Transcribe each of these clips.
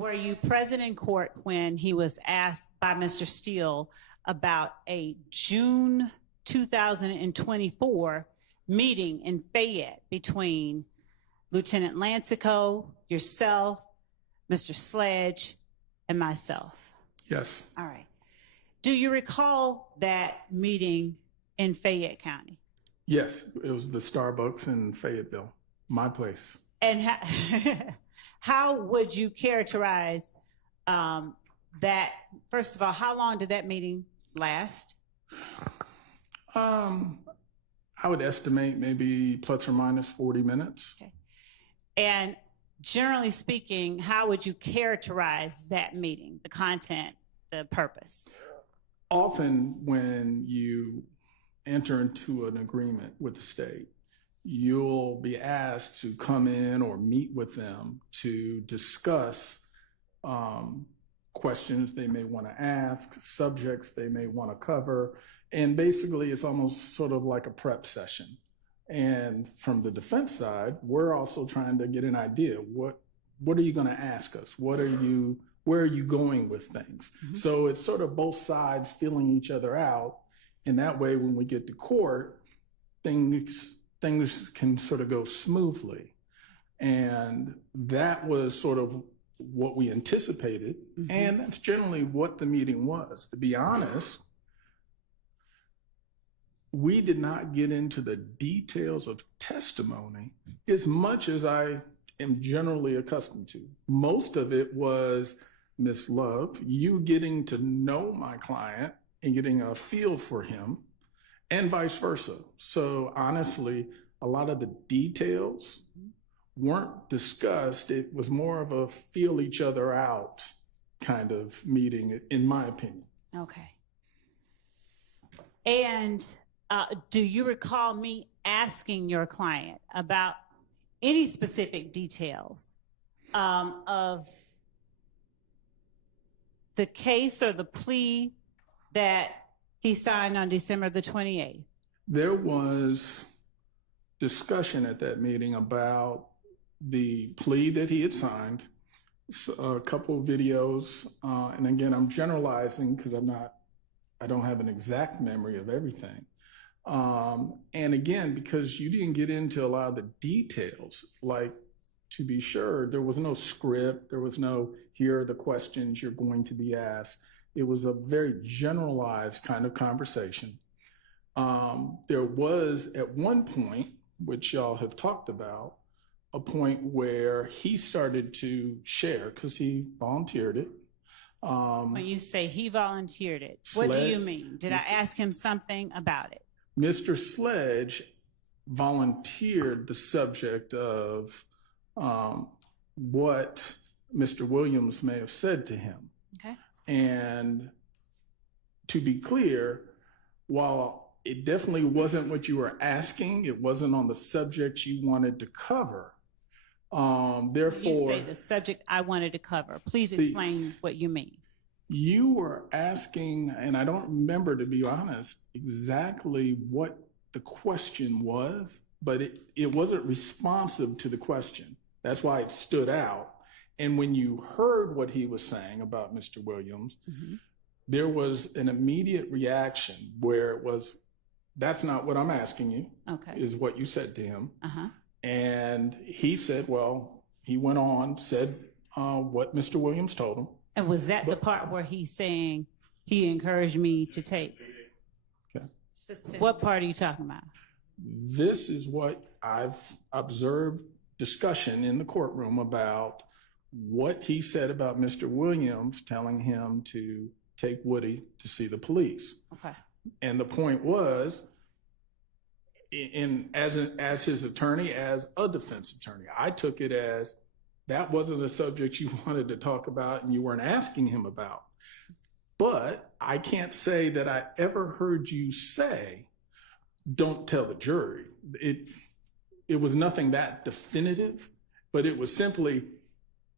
Were you present in court when he was asked by Mr. Steele about a June 2024 meeting in Fayette between Lieutenant Lancico, yourself, Mr. Sledge, and myself? Yes. All right. Do you recall that meeting in Fayette County? Yes, it was the Starbucks in Fayetteville, my place. And how would you characterize that? First of all, how long did that meeting last? I would estimate maybe plus or minus 40 minutes. Okay. And generally speaking, how would you characterize that meeting, the content, the purpose? Often when you enter into an agreement with the state, you'll be asked to come in or meet with them to discuss questions they may want to ask, subjects they may want to cover. And basically, it's almost sort of like a prep session. And from the defense side, we're also trying to get an idea. What are you going to ask us? Where are you going with things? Mm-hmm. So it's sort of both sides feeling each other out. And that way, when we get to court, things can sort of go smoothly. And that was sort of what we anticipated. Mm-hmm. And that's generally what the meeting was. To be honest, we did not get into the details of testimony as much as I am generally accustomed to. Most of it was, Ms. Love, you getting to know my client and getting a feel for him, and vice versa. So honestly, a lot of the details weren't discussed. It was more of a feel each other out kind of meeting, in my opinion. Okay. And do you recall me asking your client about any specific details of the case or the plea that he signed on December the 28th? There was discussion at that meeting about the plea that he had signed, a couple of videos, and again, I'm generalizing because I don't have an exact memory of everything. And again, because you didn't get into a lot of the details, like, to be sure, there was no script, there was no, here are the questions you're going to be asked. It was a very generalized kind of conversation. There was, at one point, which y'all have talked about, a point where he started to share, because he volunteered it. When you say he volunteered it, what do you mean? Did I ask him something about it? Mr. Sledge volunteered the subject of what Mr. Williams may have said to him. Okay. And to be clear, while it definitely wasn't what you were asking, it wasn't on the subject you wanted to cover. Therefore, you say the subject I wanted to cover. Please explain what you mean. You were asking, and I don't remember, to be honest, exactly what the question was, but it wasn't responsive to the question. That's why it stood out. And when you heard what he was saying about Mr. Williams, mm-hmm. there was an immediate reaction where it was, that's not what I'm asking you, okay. is what you said to him. Uh-huh. And he said, well, he went on, said what Mr. Williams told him. And was that the part where he's saying he encouraged me to take? Okay. What part are you talking about? This is what I've observed discussion in the courtroom about what he said about Mr. Williams telling him to take Woody to see the police. Okay. And the point was, as his attorney, as a defense attorney, I took it as that wasn't a subject you wanted to talk about and you weren't asking him about. But I can't say that I ever heard you say, don't tell the jury. It was nothing that definitive, but it was simply,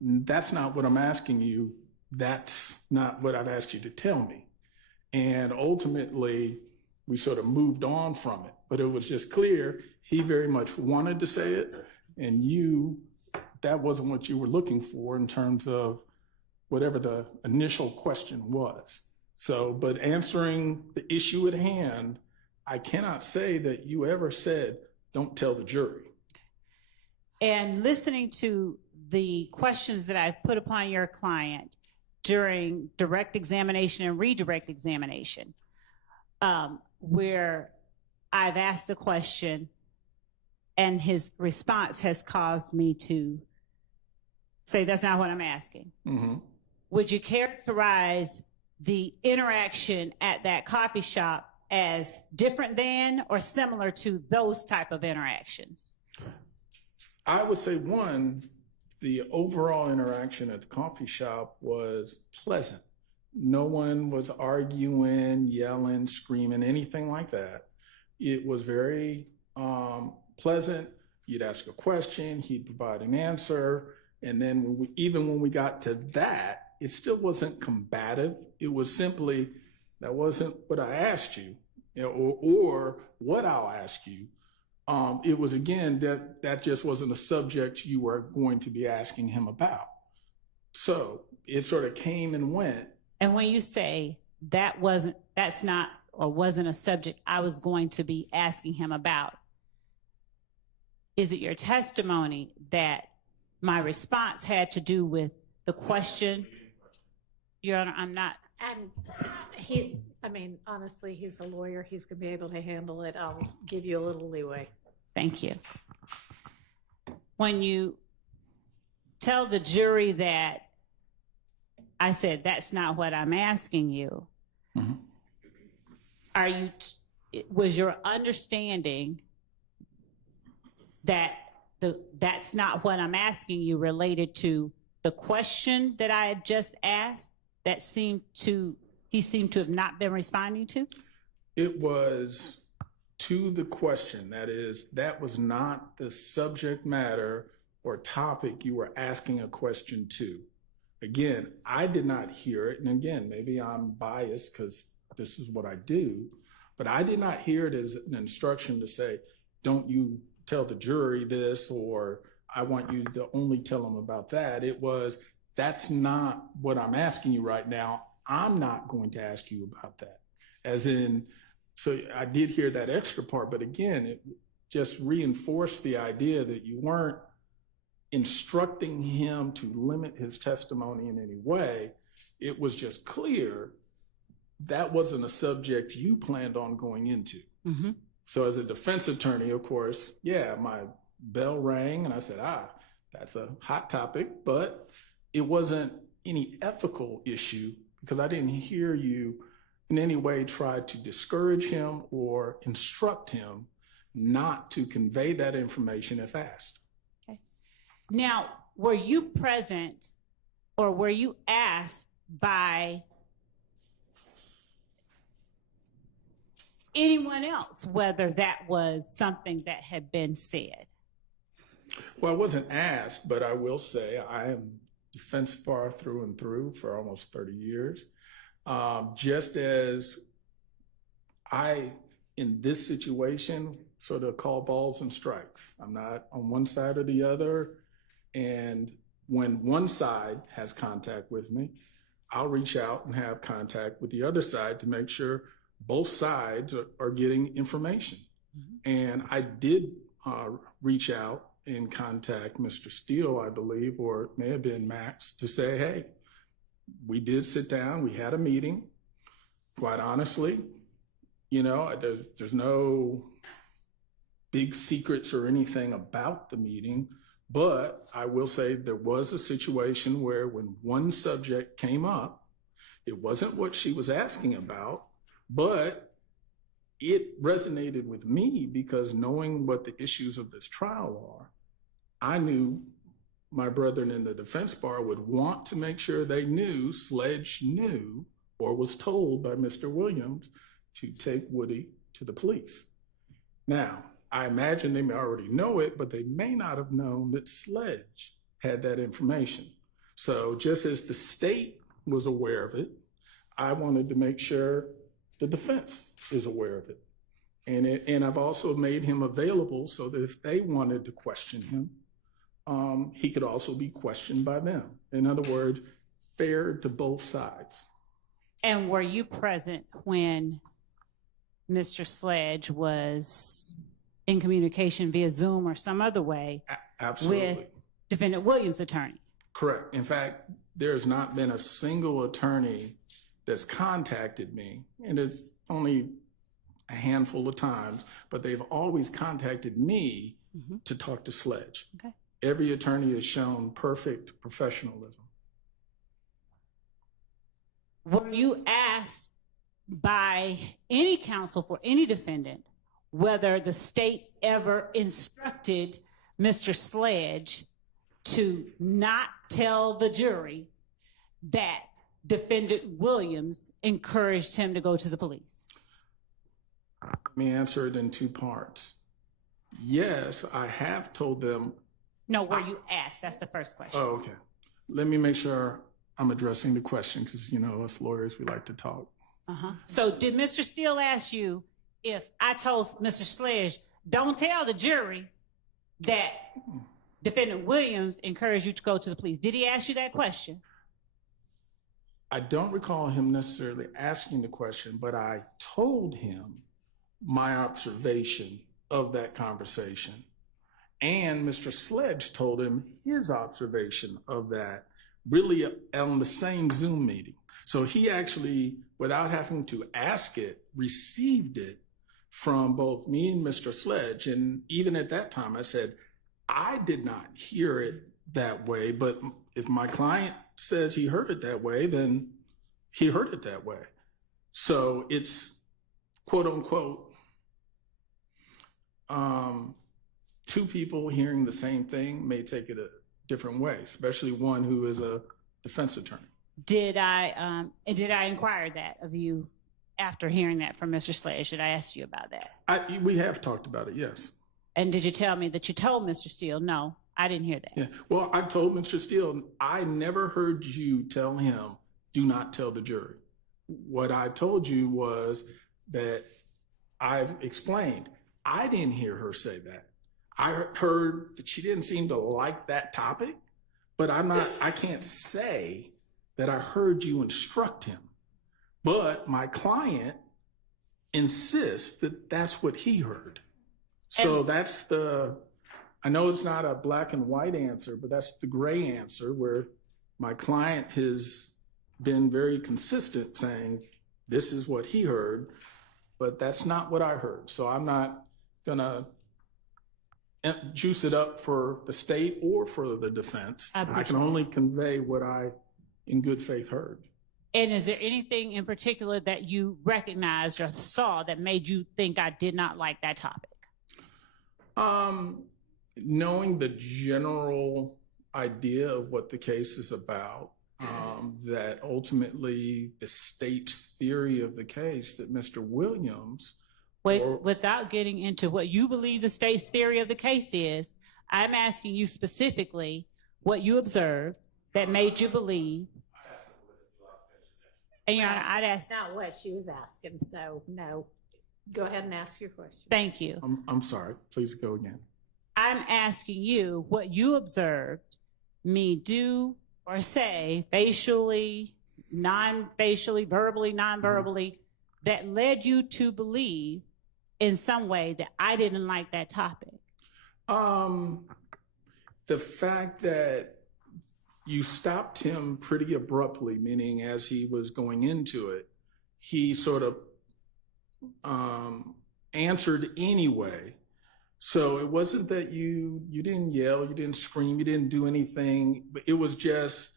that's not what I'm asking you. That's not what I've asked you to tell me. And ultimately, we sort of moved on from it. But it was just clear he very much wanted to say it, and that wasn't what you were looking for in terms of whatever the initial question was. So, but answering the issue at hand, I cannot say that you ever said, don't tell the jury. And listening to the questions that I've put upon your client during direct examination and redirect examination, where I've asked a question and his response has caused me to say, that's not what I'm asking. Mm-hmm. Would you characterize the interaction at that coffee shop as different than or similar to those type of interactions? I would say, one, the overall interaction at the coffee shop was pleasant. No one was arguing, yelling, screaming, anything like that. It was very pleasant. You'd ask a question, he'd provide an answer. And then even when we got to that, it still wasn't combative. It was simply, that wasn't what I asked you, or what I'll ask you. It was, again, that just wasn't a subject you were going to be asking him about. So it sort of came and went. And when you say that's not or wasn't a subject I was going to be asking him about, is it your testimony that my response had to do with the question? Your Honor, I'm not. Honestly, he's a lawyer. He's going to be able to handle it. I'll give you a little leeway. Thank you. When you tell the jury that I said, that's not what I'm asking you, mm-hmm. Was your understanding that that's not what I'm asking you related to the question that I had just asked that he seemed to have not been responding to? It was to the question. That was not the subject matter or topic you were asking a question to. Again, I did not hear it. And again, maybe I'm biased because this is what I do, but I did not hear it as an instruction to say, don't you tell the jury this, or I want you to only tell them about that. It was, that's not what I'm asking you right now. I'm not going to ask you about that. As in, so I did hear that extra part, but again, it just reinforced the idea that you weren't instructing him to limit his testimony in any way. It was just clear that wasn't a subject you planned on going into. Mm-hmm. So as a defense attorney, of course, yeah, my bell rang and I said, that's a hot topic, but it wasn't any ethical issue because I didn't hear you in any way try to discourage him or instruct him not to convey that information if asked. Okay. Now, were you present or were you asked by anyone else whether that was something that had been said? Well, I wasn't asked, but I will say I am defense bar through and through for almost 30 years. Just as I, in this situation, sort of call balls and strikes. I'm not on one side or the other. And when one side has contact with me, I'll reach out and have contact with the other side to make sure both sides are getting information. Mm-hmm. And I did reach out and contact Mr. Steele, I believe, or it may have been Max, to say, hey, we did sit down, we had a meeting. Quite honestly, there's no big secrets or anything about the meeting, but I will say there was a situation where when one subject came up, it wasn't what she was asking about, but it resonated with me because knowing what the issues of this trial are, I knew my brethren in the defense bar would want to make sure they knew Sledge knew or was told by Mr. Williams to take Woody to the police. Now, I imagine they may already know it, but they may not have known that Sledge had that information. So just as the state was aware of it, I wanted to make sure the defense is aware of it. And I've also made him available so that if they wanted to question him, he could also be questioned by them. In other words, fair to both sides. And were you present when Mr. Sledge was in communication via Zoom or some other way Absolutely. with Defendant Williams' attorney? Correct. In fact, there's not been a single attorney that's contacted me, and it's only a handful of times, but they've always contacted me to talk to Sledge. Okay. Every attorney has shown perfect professionalism. Were you asked by any counsel for any defendant whether the state ever instructed Mr. Sledge to not tell the jury that Defendant Williams encouraged him to go to the police? Let me answer it in two parts. Yes, I have told them. No, were you asked? That's the first question. Oh, okay. Let me make sure I'm addressing the question, because, you know, us lawyers, we like to talk. So did Mr. Steele ask you if I told Mr. Sledge, don't tell the jury that Defendant Williams encouraged you to go to the police? Did he ask you that question? I don't recall him necessarily asking the question, but I told him my observation of that conversation. And Mr. Sledge told him his observation of that, really on the same Zoom meeting. So he actually, without having to ask it, received it from both me and Mr. Sledge. And even at that time, I said, I did not hear it that way, but if my client says he heard it that way, then he heard it that way. So it's quote unquote, two people hearing the same thing may take it a different way, especially one who is a defense attorney. Did I inquire that of you after hearing that from Mr. Sledge? Did I ask you about that? We have talked about it, yes. And did you tell me that you told Mr. Steele? No, I didn't hear that. Yeah. Well, I told Mr. Steele, I never heard you tell him, do not tell the jury. What I told you was that I've explained, I didn't hear her say that. I heard that she didn't seem to like that topic, but I can't say that I heard you instruct him. But my client insists that that's what he heard. So that's I know it's not a black and white answer, but that's the gray answer, where my client has been very consistent saying, this is what he heard, but that's not what I heard. So I'm not gonna juice it up for the state or for the defense. I can only convey what I, in good faith, heard. And is there anything in particular that you recognized or saw that made you think I did not like that topic? Knowing the general idea of what the case is about, that ultimately the state's theory of the case that Mr. Williams... Without getting into what you believe the state's theory of the case is, I'm asking you specifically what you observed that made you believe. And Your Honor, I'd ask. That's not what she was asking, so no. Go ahead and ask your question. Thank you. I'm sorry. Please go again. I'm asking you what you observed me do or say, facially, non-facially, verbally, non-verbally, that led you to believe in some way that I didn't like that topic. The fact that you stopped him pretty abruptly, meaning as he was going into it, he sort of answered anyway. So it wasn't that you didn't yell, you didn't scream, you didn't do anything, but it was just,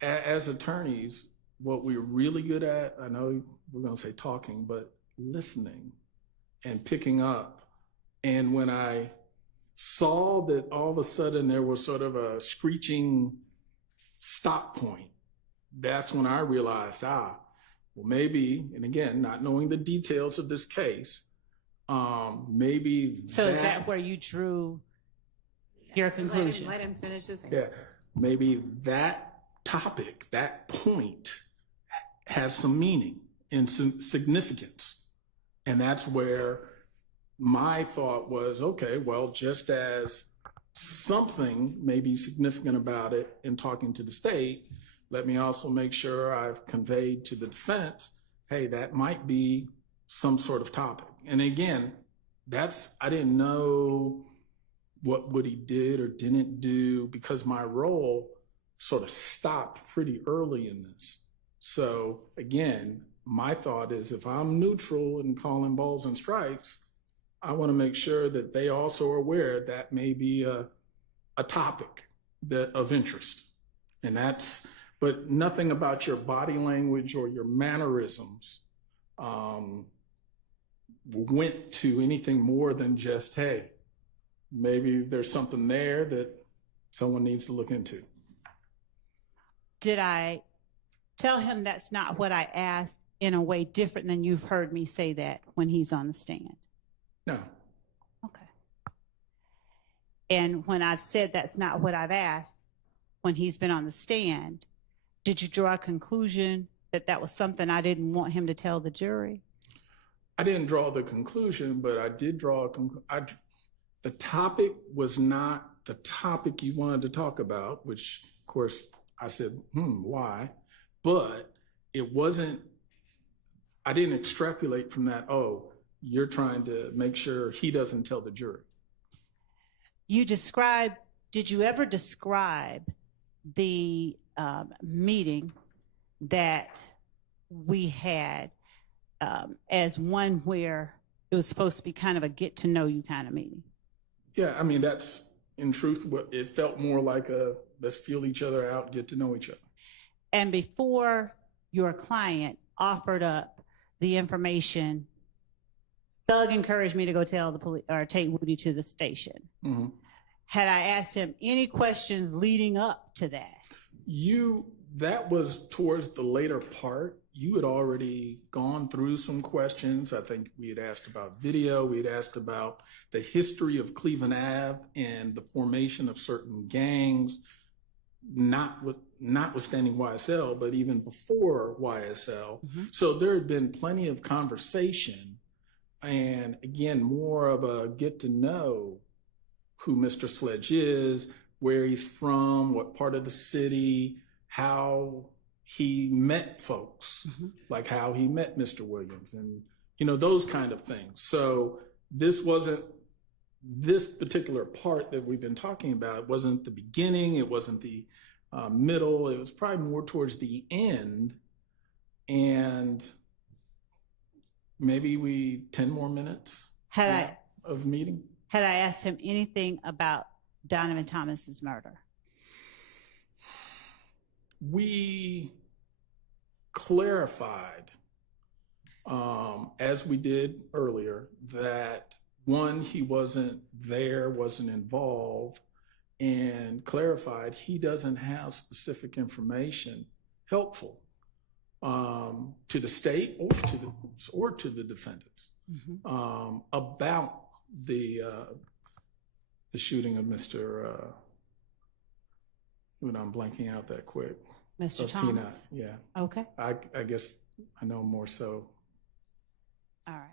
as attorneys, what we're really good at, I know we're gonna say talking, but listening and picking up. And when I saw that all of a sudden there was sort of a screeching stop point, that's when I realized, well, maybe, and again, not knowing the details of this case, maybe. So is that where you drew your conclusion? Let him finish his answer. Yeah, maybe that topic, that point has some meaning and some significance. And that's where my thought was, okay, well, just as something may be significant about it in talking to the state, Let me also make sure I've conveyed to the defense, hey, that might be some sort of topic. And again, I didn't know what he did or didn't do because my role sort of stopped pretty early in this. So again, my thought is if I'm neutral and calling balls and strikes, I want to make sure that they also are aware that may be a topic of interest. And but nothing about your body language or your mannerisms went to anything more than just, hey, maybe there's something there that someone needs to look into. Did I tell him that's not what I asked in a way different than you've heard me say that when he's on the stand? No. Okay. And when I've said that's not what I've asked when he's been on the stand, did you draw a conclusion that that was something I didn't want him to tell the jury? I didn't draw the conclusion, but I did draw the topic was not the topic you wanted to talk about, which of course I said, why? But it wasn't, I didn't extrapolate from that, oh, you're trying to make sure he doesn't tell the jury. Did you ever describe the meeting that we had as one where it was supposed to be kind of a get to know you kind of meeting? Yeah, I mean, that's in truth what it felt more like let's feel each other out, get to know each other. And before your client offered up the information, Doug encouraged me to go tell the police or take Woody to the station. Mm-hmm. Had I asked him any questions leading up to that? That was towards the later part. You had already gone through some questions. I think we had asked about video. We had asked about the history of Cleveland Ave and the formation of certain gangs, notwithstanding YSL, but even before YSL. Mm-hmm. So there had been plenty of conversation and, again, more of a get to know who Mr. Sledge is, where he's from, what part of the city, how he met folks, mm-hmm. like how he met Mr. Williams and, those kind of things. So this particular part that we've been talking about, it wasn't the beginning, it wasn't the middle, it was probably more towards the end. And maybe 10 more minutes of meeting. Had I asked him anything about Donovan Thomas's murder? We clarified, as we did earlier, that one, he wasn't there, wasn't involved, and clarified he doesn't have specific information helpful to the state or to the defendants mm-hmm. About the shooting of Mr. When I'm blanking out that quick. Mr. Thomas. Peanut, yeah. Okay. I guess I know more so. All right.